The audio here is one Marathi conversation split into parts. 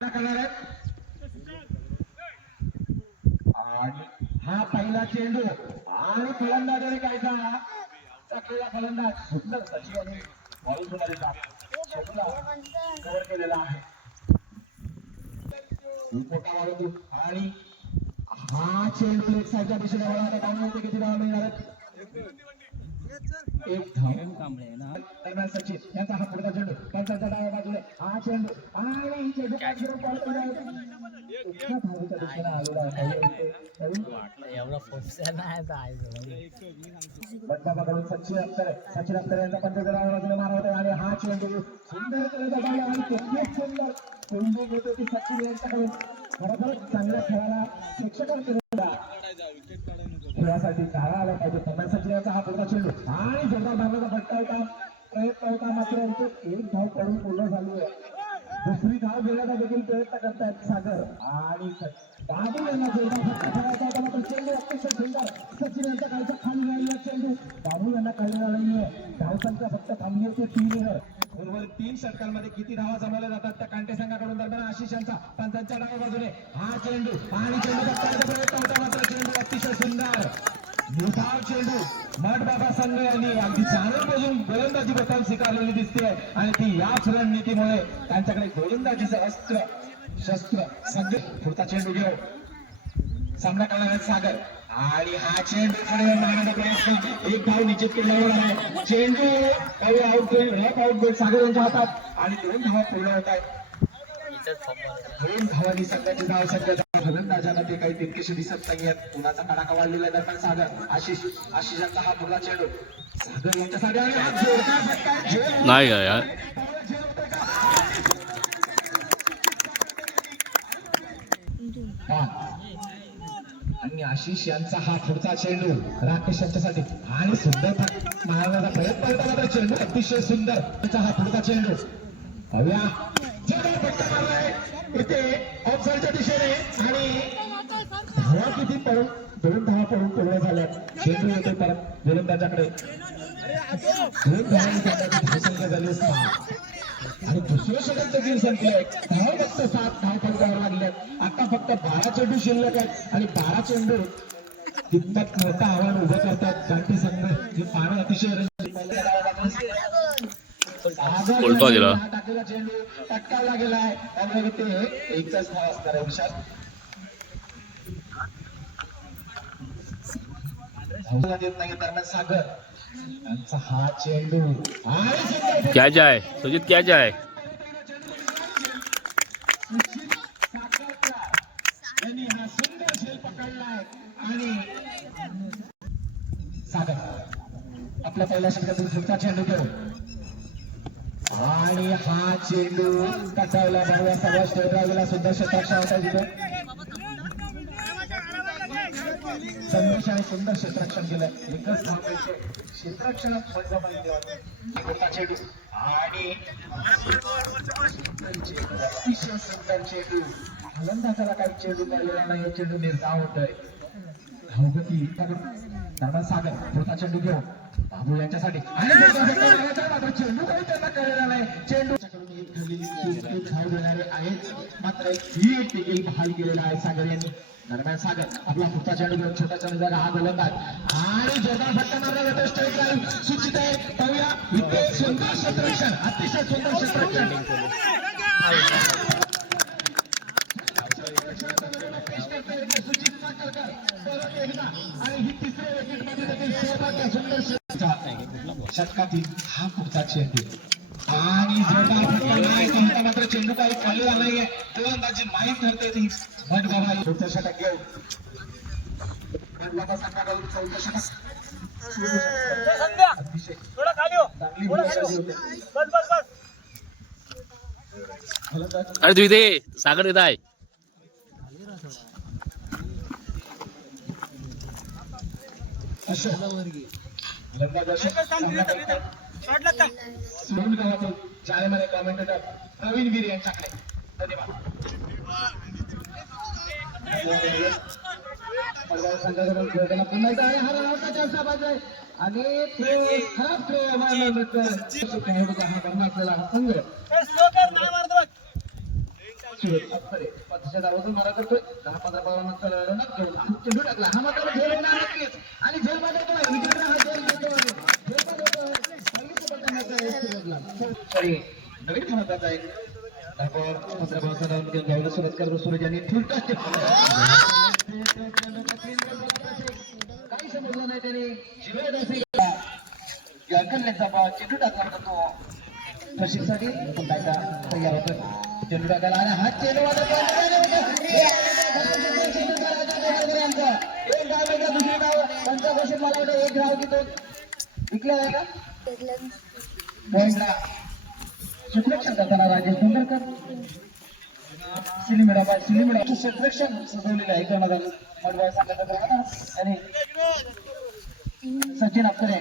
आणि हा पहिला चेंडू आणि फलंदाजाने काय झाला टाकलेला फलंदाज सुंदर सचिवाने बॉल सुमारे चेंडूला कव्हर केलेला आहे. मोठा मारतो आणि हा चेंडू लेग साईडच्या दिशेने वळवला. धावून किती धावा मिळणार? एक धाव कांबळे ना. दरम्यान सचिन यांचा हा पुढचा चेंडू पंचांच्या डाव्या बाजूने हा चेंडू आणि चेंडू धावेच्या दिशेने आलेला आहे. एवढा फोर्स नाही सचिन अख्तर यांचा पंचांच्या डाव्या बाजूने मारा होता आणि हा चेंडू सुंदर केला आणि खूप सुंदर चेंडू घेतो की सचिन यांच्याकडून खरोखरच चांगल्या खेळाला प्रेक्षकांकडे खेळासाठी काळा आला पाहिजे. दरम्यान सचिन यांचा हा पुढचा चेंडू आणि जोरदार मारण्याचा फटका होता. प्रयत्न होता मात्र एक धाव पडून पूर्ण झाली आहे. दुसरी धाव घेण्याचा देखील प्रयत्न करतायत सागर आणि बाबू यांना जोरदार फटका खेळायचा होता मात्र चेंडू अतिशय सुंदर सचिन यांच्या कालच्या खाली राहिलेला चेंडू बाबू यांना कळलेला नाहीये. धावसंख्या फक्त थांबली होती 3 उर्वरित 3 षटकांमध्ये किती धावा जमवल्या जातात त्या कांटे संघाकडून. दरम्यान आशिष यांचा पंचांच्या डाव्या बाजूने हा चेंडू आणि चेंडूचा प्रयत्न होता मात्र चेंडू अतिशय सुंदर निधाव चेंडू. मठ बाबा संघ यांनी अगदी जाणून गोलंदाजी प्रथम स्वीकारलेली दिसते आणि ती याच रणनीतीमुळे त्यांच्याकडे गोलंदाजीचं अस्त्र शस्त्र सगळे. पुढचा चेंडू घेऊ सामना करणार सागर आणि हा चेंडू पुढे मारण्याचा प्रयत्न. एक धाव निश्चित केल्यावर आहे. चेंडू आउट सागर यांच्या हातात आणि 2 धावा पूर्ण होत आहेत. 2 धावांनी संघाची धाव सध्या फलंदाजांना ते काही तितकेसे दिसत नाहीयेत. पुण्याचा तडाखा वाढलेला दरम्यान सागर आशिषांचा हा पुढला चेंडू सागर यांच्यासाठी आणि हा जोरदार फटका नाही यार. आणि आशिष यांचा हा पुढचा चेंडू राकेश यांच्यासाठी आणि सुंदर मारण्याचा प्रयत्न होता मात्र चेंडू अतिशय सुंदर. त्याचा हा पुढचा चेंडू हव्या जोरदार फटका मारलाय इथे ऑफसाईडच्या दिशेने आणि धावा किती पडून 2 धावा पडून पूर्ण झाल्या. चेंडू येतो परत गोलंदाजाकडे. 2 धावांनी त्यांची धावसंख्या झाली असता आणि दुसरं षटक देखील संपलंय. धाव फक्त 7 धाव फलकावर लागल्यात. आता फक्त 12 चेंडू शिल्लक आहेत आणि 12 चेंडू कितपत मोठं आव्हान उभं करतात गांधी संघ. जे पाणी अतिशय बोलतो गेला टाकलेला चेंडू टटकावला गेलाय त्यामुळे ते एकच धाव असणार आहे. विशाल धावला देत नाही दरम्यान सागर यांचा हा चेंडू आणि क्या जाए सुजित क्या जाए. यांनी हा सुंदर झेल पकडलाय आणि सागर आपल्या पहिल्या षटकातून पुढचा चेंडू घेऊ आणि हा चेंडू कटावला बरोबर सर्व स्टेटला सुद्धा षटरक्षण होता. तिथे संदेशाने सुंदर क्षेत्ररक्षण केलं. एकच धाव क्षेत्ररक्षणात पुढचा चेंडू आणि अतिशय सुंदर चेंडू. फलंदाजाला काही चेंडू मिळालेला नाही. चेंडू निर्धाव होतोय. धावगती दरम्यान सागर पुढचा चेंडू घेऊ बाबू यांच्यासाठी आणि मात्र चेंडू काही त्यांना कळलेला नाही. चेंडूकडून एक ठरलेली धाव देणारे आहेत मात्र एक देखील बहाल केलेला आहे सागर यांनी. दरम्यान सागर आपला पुढचा चेंडू घेऊन छोटा चेंडू जागा हा गोलंदाज आणि जोरदार फटका मारला जातो. स्ट्राईक लाईन सूचित आहे. पाहूया इथे सुंदर क्षेत्ररक्षण अतिशय सुंदर क्षेत्ररक्षण आणि ही तिसऱ्या विकेटमध्ये देखील सुंदर षटकातील हा पुढचा चेंडू आणि जोरदार फटका नाही मात्र चेंडू काही खाली आला नाहीये. गोलंदाजी माहीत ठरते ती मठ बाबा. पुढचं षटक घेऊ बाबा संघाकडून 4थं षटक. अरे तू इथे सागर येत आहे. शाळेमध्ये कॉमेंटेटर प्रवीण वीर यांच्याकडे धन्यवाद. पुन्हा एकदा हा चर्चा बाजू आहे आणि खराब हा बरं असलेला हा संघ सुरेश अप्सरे पक्षाच्या धावातून मारा करतोय 10-15 बॉलांनंतर रनअप घेऊन चेंडू टाकला हा मात्र झेल होणार नक्कीच आणि झेलमध्ये येतोय विजयला हा झेल घेतोय सॉरी नवीन महत्वाचा आहे 10-15 बॉलचा डाऊन घेऊन जाऊन सुरुवात करतो सूरज यांनी ठुलका स्टेप काही समजलं नाही त्याने जीवाला याकडल्याचा बॉल चेंडू टाकला करतो फशीसाठी पुन्हा एकदा तयार होतोय चेंडू टाकायला आणि हा चेंडू एक धाव वेगळा दुसरी धाव पंचक्रोशीत मला वाटतं एक धाव की दोन विकले आहे का पॉइंटला क्षेत्ररक्षण करताना राजेश डोंगरकर सिलिमिडा क्षेत्ररक्षण सजवलेलं आहे कर्णधार मडवाळ सांगितलं आणि सचिन अप्सरे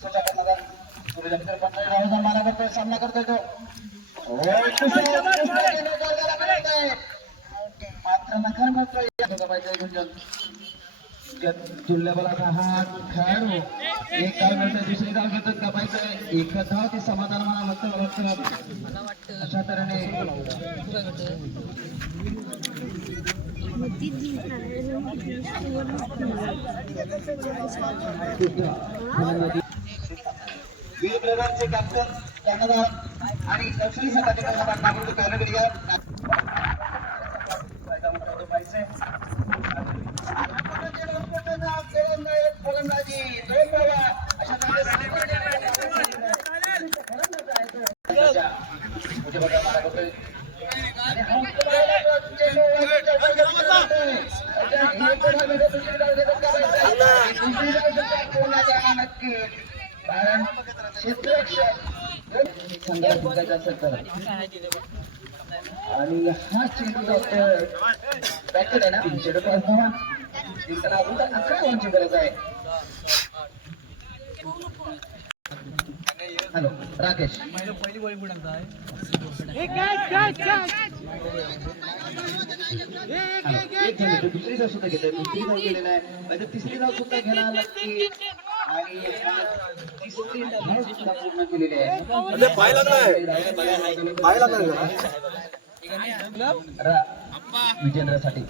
स्वतः कर्णधार सूर्यनंतर 15 धावांचा मारा करतोय सामना करतोय तो मात्र नकार मात्र पाहिजे तुल्य बलाचा हा खेळाडू एक धाव मिळतोय दुसरी धाव घेतो का पाहिजे एक धाव ते समाधान मला वाटतं अशा तऱ्हेने वीर ब्रदरचे कॅप्टन कर्णधार आणि नक्षली संघाचे कर्णधार नागपूर कारणगिरी फलंदाजी नक्की कारण संघाचा असेल तर आणि हा चेंडू बॅकेट आहे ना चेंडू पाहता 11 रनची गरज आहे हॅलो राकेश दुसरी धाव सुद्धा घेतोय दुसरी धाव गेलेला आहे तिसरी धाव सुद्धा घेणार नक्की आणि तिसरी धाव सुद्धा पूर्ण केलेली आहे विजेंद्रसाठी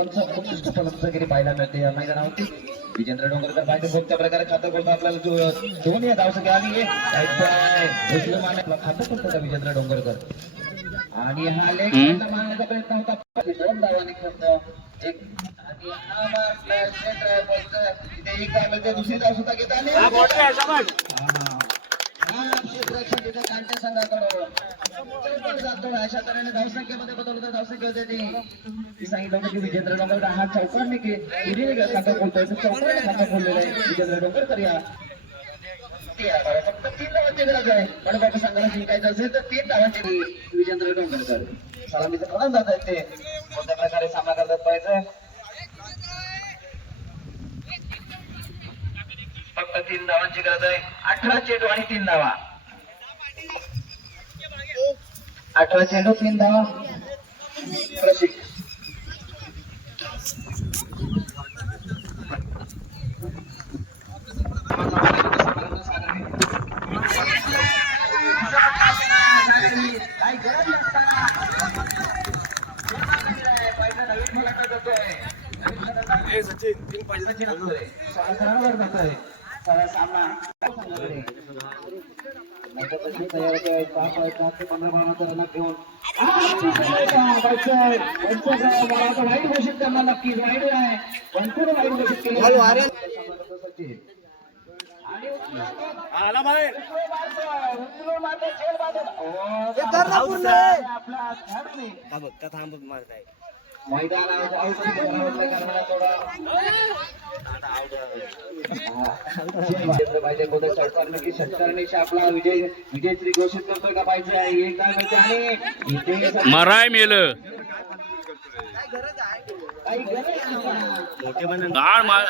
उत्कृष्ट फलंदाजी पाहायला मिळते या मैदानावरती विजेंद्र डोंगरकर पाहिजे कोणत्या प्रकारे खातं करतो आपल्याला दोन्ही धावसंख्या आणि खातं करतो विजेंद्र डोंगरकर आणि हा लेग मारण्याचा प्रयत्न होता 2 धावांनी खेळतो एक आणि एक धाव मिळते दुसरी धाव सुद्धा घेत आली क्षेत्ररक्षण तिथे कांट्या संघाकडून जातो अशा तऱ्हेने धावसंख्येमध्ये बदल होता धावसंख्या होते सांगितलं होतं की विजेंद्र डोंगरकर हा चौकांनी खातं खोलतोय चौकाने खातं खोललेलं आहे विजेंद्र डोंगरकर या फक्त 3 धावांची गरज आहे पण बाबा संघाला जिंकायचं असेल तर 3 धावांची विजेंद्र डोंगरकर सलामीचं फलंदाज आहेत ते कोणत्या प्रकारे सामना करतात पाहिजे फक्त 3 धावांची गरज आहे 18 चेंडू आणि 3 धावा 18 चेंडू 3 धावा प्रशिक सामना वाईट घोषित करणार नक्की वाईट आहे भरपूर वाईट घोषित केलं आपला विजयश्री घोषित करतोय का पाहिजे एक आणि मराय मेलं गाळ मार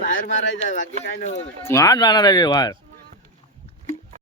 बाहेर मारायचा बाकी काय नव्हतं वाढ राहणार आहे वाढ